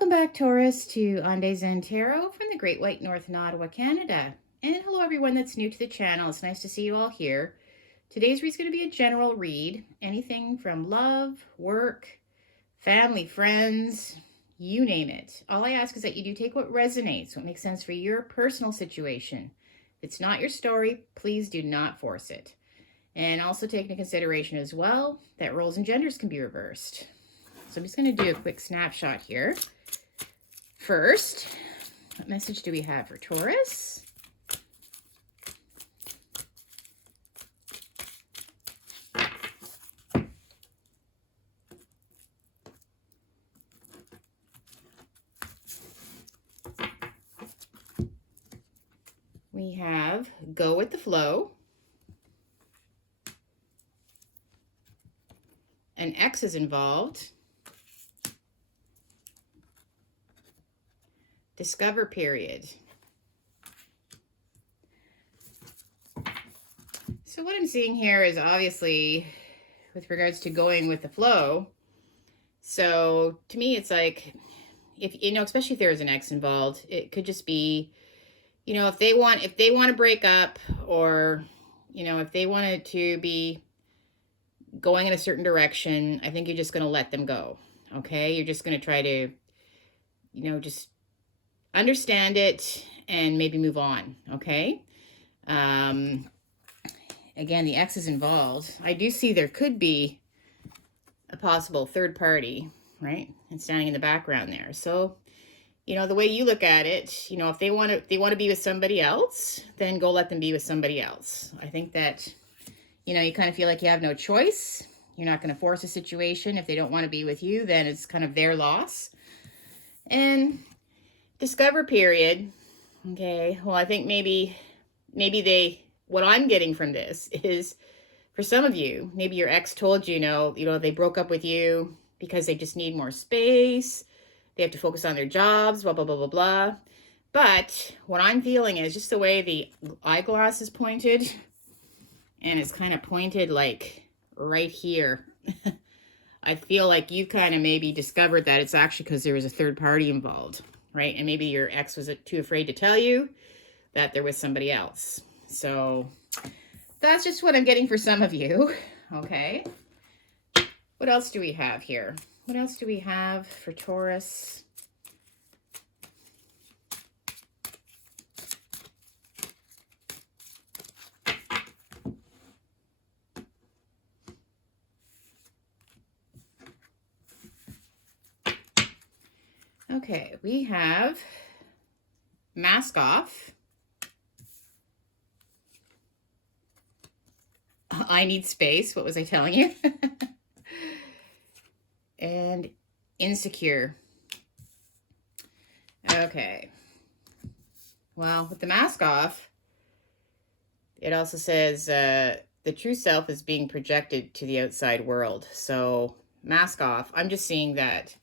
Welcome back, Taurus, to On Day Zen Tarot from the Great White North in Ottawa, Canada. And hello, everyone that's new to the channel. It's nice to see you all here. Today's read is going to be a general read. Anything from love, work, family, friends, you name it. All I ask is that you do take what resonates, what makes sense for your personal situation. If it's not your story, please do not force it. And also take into consideration as well that roles and genders can be reversed. So I'm just going to do a quick snapshot here. First, what message do we have for Taurus? We have go with the flow. An X is involved. Discover period. So what I'm seeing here is obviously with regards to going with the flow. So to me, it's like, if especially if there's an X involved, it could just be, if they want to break up, or, if they wanted to be going in a certain direction, I think you're just going to let them go. Okay. You're just going to try to, just understand it and maybe move on. Okay. Again, the X is involved. I do see there could be a possible third party, right? And standing in the background there. So, the way you look at it, if they want to be with somebody else, then go let them be with somebody else. I think that, you kind of feel like you have no choice. You're not going to force a situation. If they don't want to be with you, then it's kind of their loss. And discover period. Okay. Well, I think maybe what I'm getting from this is, for some of you, maybe your ex told you, they broke up with you because they just need more space. They have to focus on their jobs, blah, blah, blah, blah, blah. But what I'm feeling is just the way the eyeglass is pointed, and it's kind of pointed like right here. I feel like you kind of maybe discovered that it's actually because there was a third party involved, right? And maybe your ex was too afraid to tell you that there was somebody else. So that's just what I'm getting for some of you. Okay. What else do we have here? What else do we have for Taurus? Okay, we have mask off. I need space. What was I telling you? And insecure. Okay. Well, with the mask off, it also says the true self is being projected to the outside world. So mask off. I'm just seeing that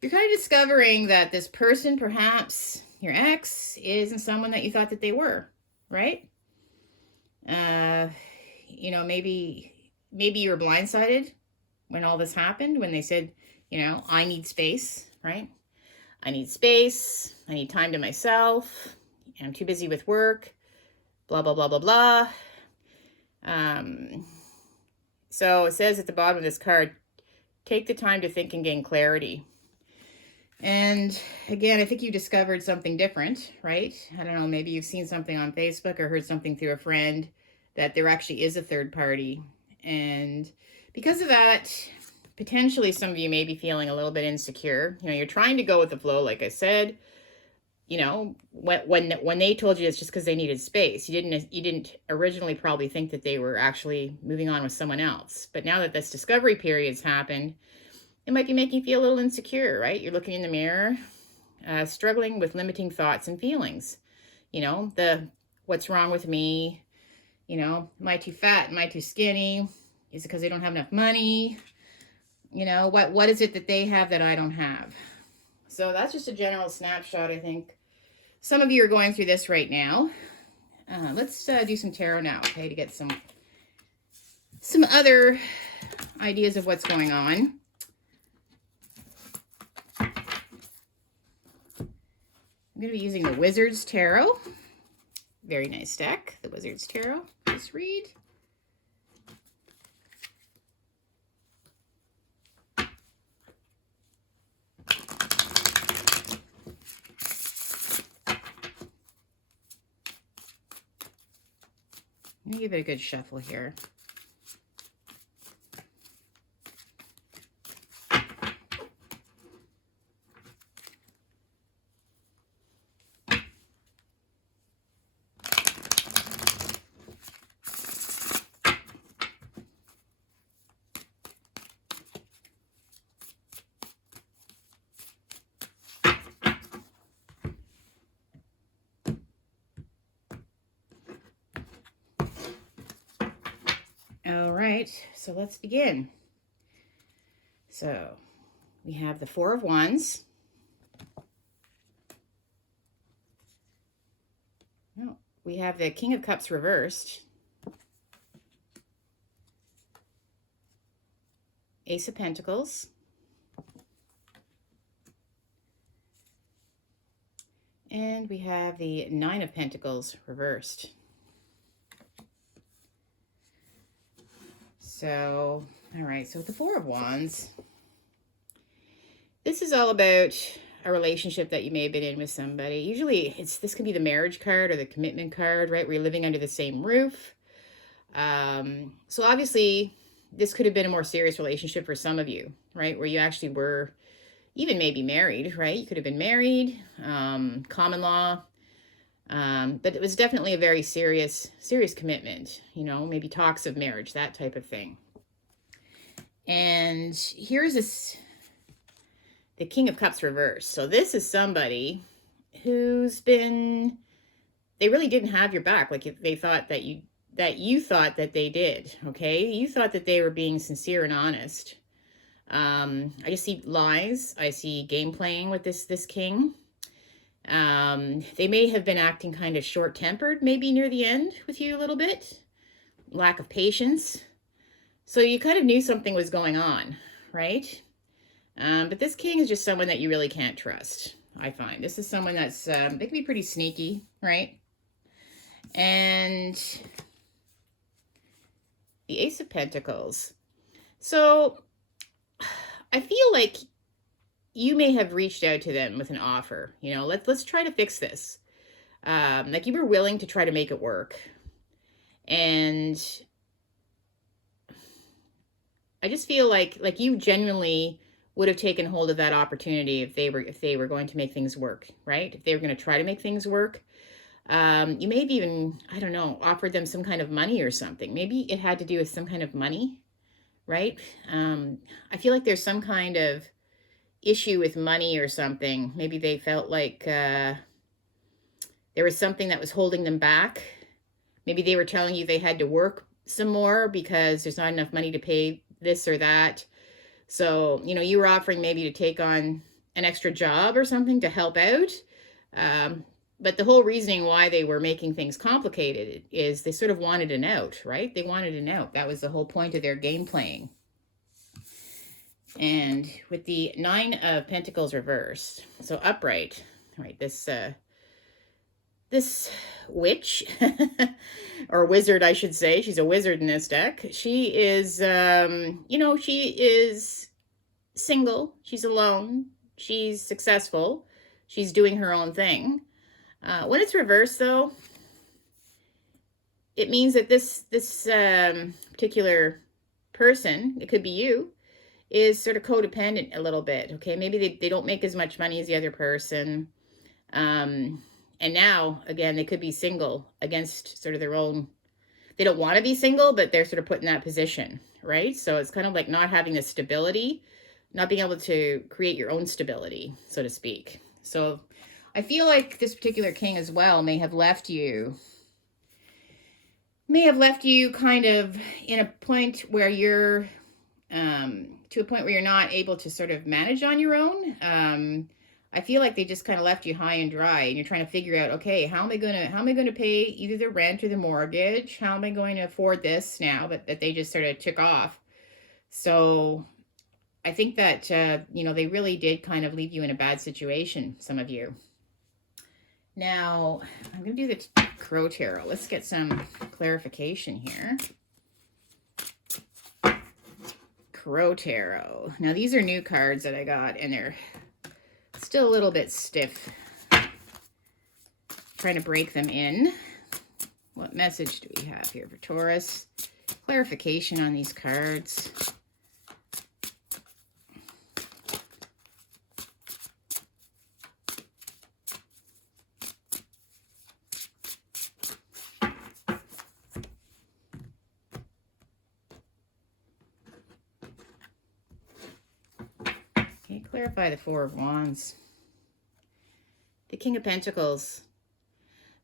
you're kind of discovering that this person, perhaps your ex, isn't someone that you thought that they were, right? Maybe you were blindsided when all this happened, when they said, I need space, right? I need space. I need time to myself. I'm too busy with work, blah, blah, blah, blah, blah. So it says at the bottom of this card, take the time to think and gain clarity. And again, I think you discovered something different, right? I don't know, maybe you've seen something on Facebook or heard something through a friend that there actually is a third party. And because of that, potentially some of you may be feeling a little bit insecure. You're trying to go with the flow, like I said. When they told you it's just because they needed space, you didn't originally probably think that they were actually moving on with someone else. But now that this discovery period's happened, it might be making you feel a little insecure, right? You're looking in the mirror, struggling with limiting thoughts and feelings. What's wrong with me? Am I too fat? Am I too skinny? Is it because they don't have enough money? What is it that they have that I don't have? So that's just a general snapshot. I think some of you are going through this right now. Let's do some tarot now, okay, to get some other ideas of what's going on. going to be using the Wizard's Tarot. Very nice deck, the Wizard's Tarot. Let's read. Let me give it a good shuffle here. All right, so let's begin. So we have the Four of Wands. No, we have the King of Cups reversed. Ace of Pentacles. And we have the Nine of Pentacles reversed. So, all right, so with the Four of Wands, this is all about a relationship that you may have been in with somebody. Usually this can be the marriage card or the commitment card, right? Where you're living under the same roof. So obviously this could have been a more serious relationship for some of you, right? Where you actually were even maybe married, right? You could have been married, common law. But it was definitely a very serious commitment, you know, maybe talks of marriage, that type of thing. And here's the King of Cups reversed. So this is somebody who's been, they really didn't have your back. Like if they thought that you thought that they did, okay? You thought that they were being sincere and honest. I just see lies. I see game playing with this king. They may have been acting kind of short-tempered, maybe near the end with you a little bit. Lack of patience. So you kind of knew something was going on, right? But this king is just someone that you really can't trust, I find. This is someone that's, they can be pretty sneaky, right? And the Ace of Pentacles. So I feel like you may have reached out to them with an offer, you know, let's try to fix this. Like you were willing to try to make it work. And I just feel like you genuinely would have taken hold of that opportunity if they were going to make things work, right? If they were going to try to make things work. You may have even, I don't know, offered them some kind of money or something. Maybe it had to do with some kind of money, right? I feel like there's some kind of issue with money or something. Maybe they felt like there was something that was holding them back. Maybe they were telling you they had to work some more because there's not enough money to pay this or that. So, you know, you were offering maybe to take on an extra job or something to help out. But the whole reasoning why they were making things complicated is they sort of wanted an out, right? They wanted an out. That was the whole point of their game playing. And with the Nine of Pentacles reversed, so upright, right, this witch, or wizard, I should say, she's a wizard in this deck. She is, you know, she is single, she's alone, she's successful, she's doing her own thing. When it's reversed, though, it means that this particular person, it could be you, is sort of codependent a little bit, okay? Maybe they don't make as much money as the other person. And now, again, they could be single against sort of their own, they don't want to be single, but they're sort of put in that position, right? So it's kind of like not having the stability, not being able to create your own stability, so to speak. So I feel like this particular king as well may have left you kind of in a point where you're, to a point where you're not able to sort of manage on your own. I feel like they just kind of left you high and dry, and you're trying to figure out, okay, how am I going to pay either the rent or the mortgage? How am I going to afford this now that they just sort of took off? So I think that, you know, they really did kind of leave you in a bad situation, some of you. Now, I'm going to do the Crow Tarot. Let's get some clarification here. Crow Tarot. Now, these are new cards that I got, and they're still a little bit stiff. Trying to break them in. What message do we have here for Taurus? Clarification on these cards. Okay, clarify the Four of Wands. The King of Pentacles.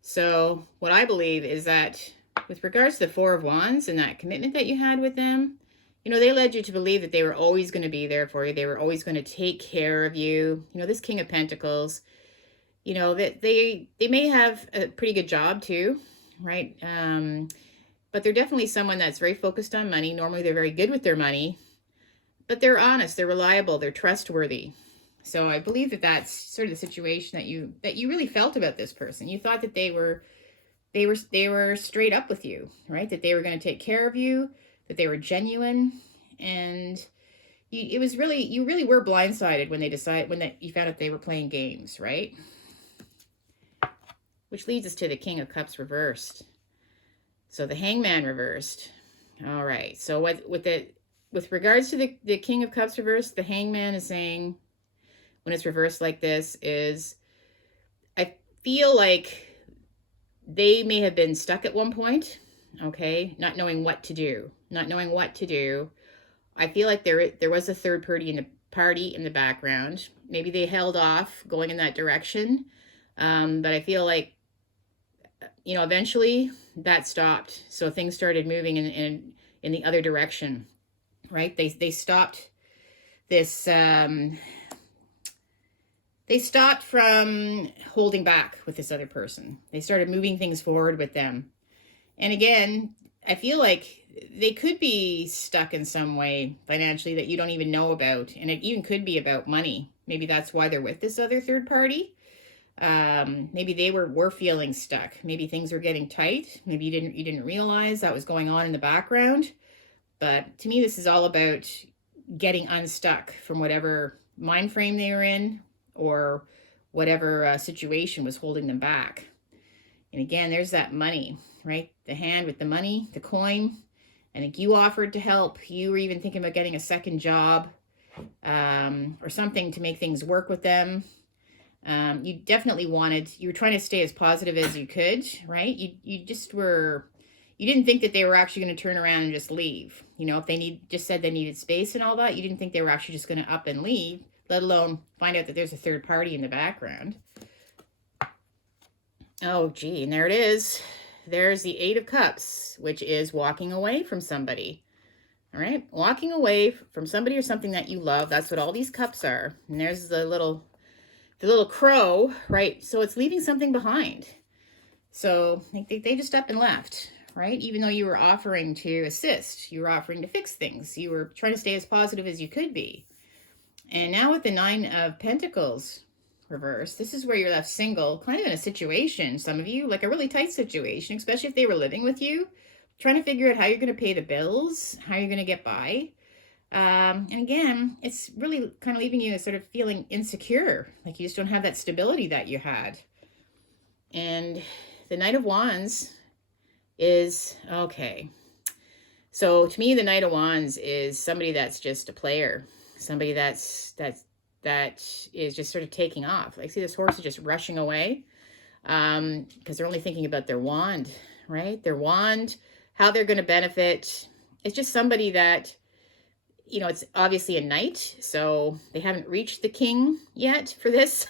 So what I believe is that with regards to the Four of Wands and that commitment that you had with them, you know, they led you to believe that they were always going to be there for you. They were always going to take care of you. You know, this King of Pentacles, you know, that they may have a pretty good job too, right? But they're definitely someone that's very focused on money. Normally they're very good with their money, but they're honest, they're reliable, they're trustworthy. So I believe that that's sort of the situation that you really felt about this person. You thought that they were straight up with you, right? That they were going to take care of you, that they were genuine, and you really were blindsided when you found out they were playing games, right? Which leads us to the King of Cups reversed. So the Hangman reversed. All right. So with regards to the King of Cups reversed, the Hangman is saying, when it's reversed like this, is I feel like they may have been stuck at one point, okay, not knowing what to do. I feel like there was a third party in the background. Maybe they held off going in that direction, but I feel like, you know, eventually that stopped. So things started moving in the other direction, right? They stopped this. They stopped from holding back with this other person. They started moving things forward with them. And again, I feel like they could be stuck in some way financially that you don't even know about. And it even could be about money. Maybe that's why they're with this other third party. Maybe they were feeling stuck. Maybe things were getting tight. Maybe you didn't realize that was going on in the background. But to me, this is all about getting unstuck from whatever mind frame they were in, or whatever situation was holding them back. And again, there's that money, right? The hand with the money, the coin. I think you offered to help. You were even thinking about getting a second job, or something to make things work with them. You definitely you were trying to stay as positive as you could, right? You didn't think that they were actually going to turn around and just leave. You know, if they just said they needed space and all that, you didn't think they were actually just going to up and leave, let alone find out that there's a third party in the background. Oh, gee, and there it is. There's the Eight of Cups, which is walking away from somebody. All right, walking away from somebody or something that you love. That's what all these cups are. And there's the little crow, right? So it's leaving something behind. So they just up and left, right? Even though you were offering to assist, you were offering to fix things. You were trying to stay as positive as you could be. And now with the Nine of Pentacles reversed, this is where you're left single, kind of in a situation, some of you, like a really tight situation, especially if they were living with you, trying to figure out how you're going to pay the bills, how you're going to get by. And again, it's really kind of leaving you sort of feeling insecure, like you just don't have that stability that you had. And the Knight of Wands is, okay. So to me, the Knight of Wands is somebody that's just a player, somebody that is just sort of taking off. Like, see, this horse is just rushing away, because they're only thinking about their wand, right? Their wand, how they're going to benefit. It's just somebody that, you know, it's obviously a knight, so they haven't reached the king yet for this.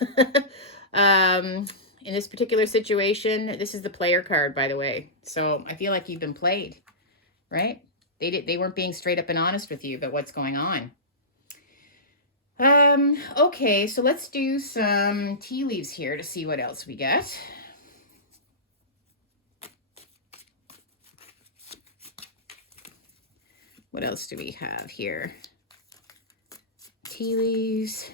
In this particular situation, this is the player card, by the way. So I feel like you've been played, right? They weren't being straight up and honest with you about what's going on. Okay, so let's do some tea leaves here to see what else we get. What else do we have here? Tea leaves.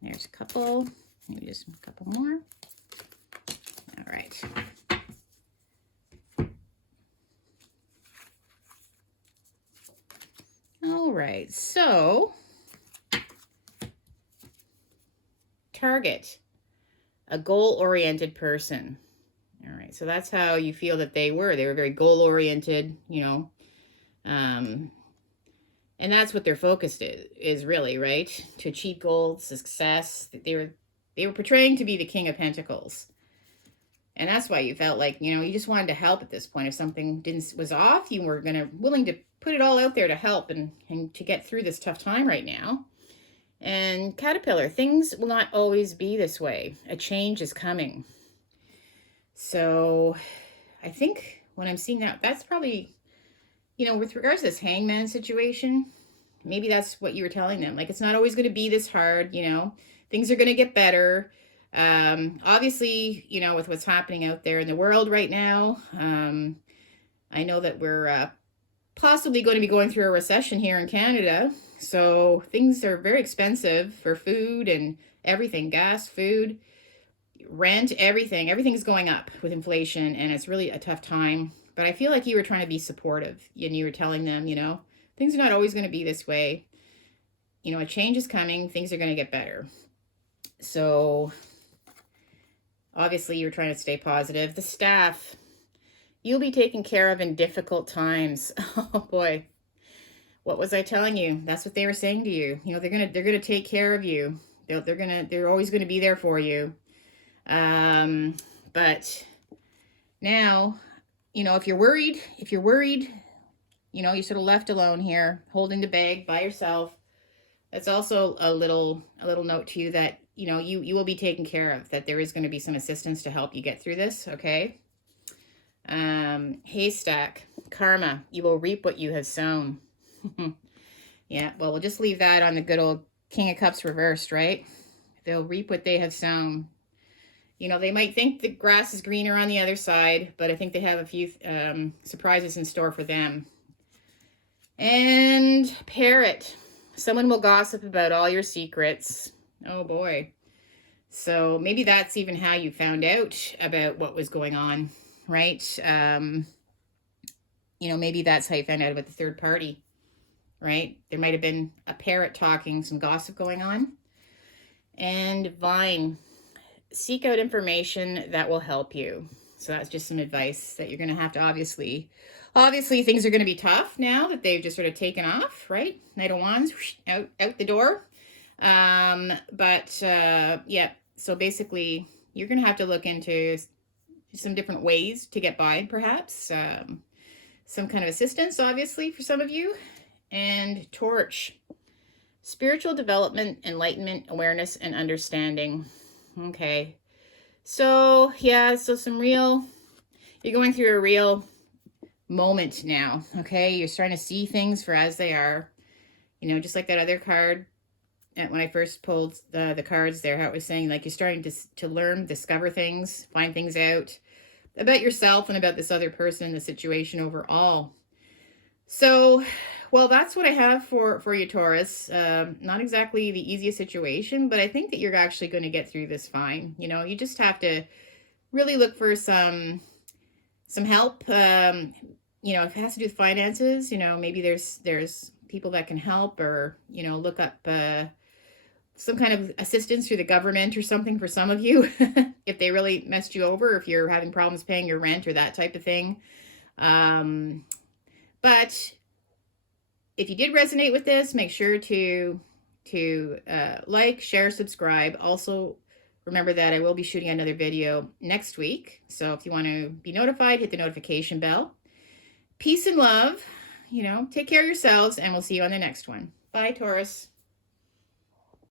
There's a couple. Maybe just a couple more. All right. All right, so target, a goal-oriented person. All right, so that's how you feel that they were. They were very goal-oriented, you know, and that's what their focus is really, right? To achieve goals, success. They were portraying to be the King of Pentacles. And that's why you felt like, you know, you just wanted to help at this point. If something was off, you were willing to put it all out there to help and to get through this tough time right now. And Caterpillar, things will not always be this way. A change is coming. So I think when I'm seeing that, that's probably, you know, with regards to this hangman situation, maybe that's what you were telling them. Like, it's not always going to be this hard, you know, things are going to get better. Obviously, you know, with what's happening out there in the world right now, I know that we're possibly going to be going through a recession here in Canada. So things are very expensive for food and everything, gas, food, rent, everything's going up with inflation, and it's really a tough time. But I feel like you were trying to be supportive, and you were telling them, you know, things are not always going to be this way. You know, a change is coming. Things are going to get better. So obviously you're trying to stay positive. The staff, you'll be taken care of in difficult times. Oh boy. What was I telling you? That's what they were saying to you. You know, they're gonna take care of you. They're always gonna be there for you. But now, you know, if you're worried, you know, you're sort of left alone here, holding the bag by yourself. That's also a little note to you that, you know, you will be taken care of, that there is going to be some assistance to help you get through this, okay? Haystack, karma, you will reap what you have sown. Yeah, well, we'll just leave that on the good old King of Cups reversed, right? They'll reap what they have sown. You know, they might think the grass is greener on the other side, but I think they have a few surprises in store for them. And Parrot, someone will gossip about all your secrets. Oh boy. So maybe that's even how you found out about what was going on, right? You know, maybe that's how you found out about the third party, right? There might have been a parrot talking, some gossip going on. And Vine, seek out information that will help you. So that's just some advice that you're going to have to obviously things are going to be tough now that they've just sort of taken off, right? Knight of Wands, out the door. Yeah, so basically you're going to have to look into some different ways to get by, perhaps. Some kind of assistance, obviously, for some of you. And Torch, spiritual development, enlightenment, awareness, and understanding. Okay. So, yeah, so you're going through a real moment now, okay? You're starting to see things for as they are. You know, just like that other card, when I first pulled the cards there, how it was saying, like, you're starting to learn, discover things, find things out about yourself and about this other person, the situation overall. So, well, that's what I have for you, Taurus. Not exactly the easiest situation, but I think that you're actually going to get through this fine. You know, you just have to really look for some help. You know, if it has to do with finances, you know, maybe there's people that can help, or, you know, look up some kind of assistance through the government or something for some of you, if they really messed you over, if you're having problems paying your rent or that type of thing. But if you did resonate with this, make sure to like, share, subscribe. Also, remember that I will be shooting another video next week. So if you want to be notified, hit the notification bell. Peace and love. You know, take care of yourselves, and we'll see you on the next one. Bye, Taurus.